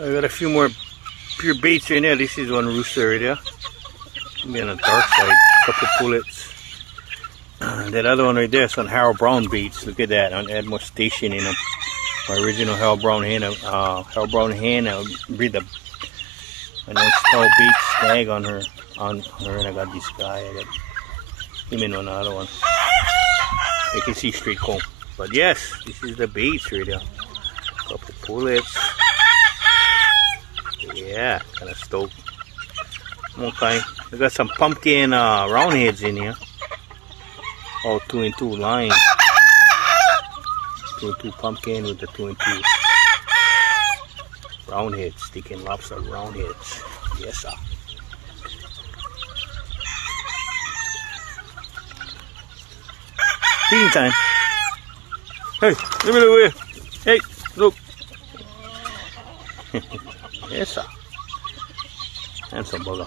I got a few more pure baits in there. This is one rooster right there. Maybe on the dark side. A couple pullets. That other one right there is some Harold Brown baits. Look at that. I add more station in them. My original Harold Brown hen. I'll breed a nice tall bait snag on her. And I got this guy. I got him in on the other one. You can see straight comb. But yes, this is the baits right there. Couple pullets. Yeah, kind of stoked. Okay, we got some pumpkin roundheads in here. All 2 and 2 line. 2 and 2 pumpkin with the 2 and 2 roundheads, sticking lobster roundheads. Yes, sir. Feeding time. Hey, let me over here. Hey, look. Yes, sir. Handsome bugger.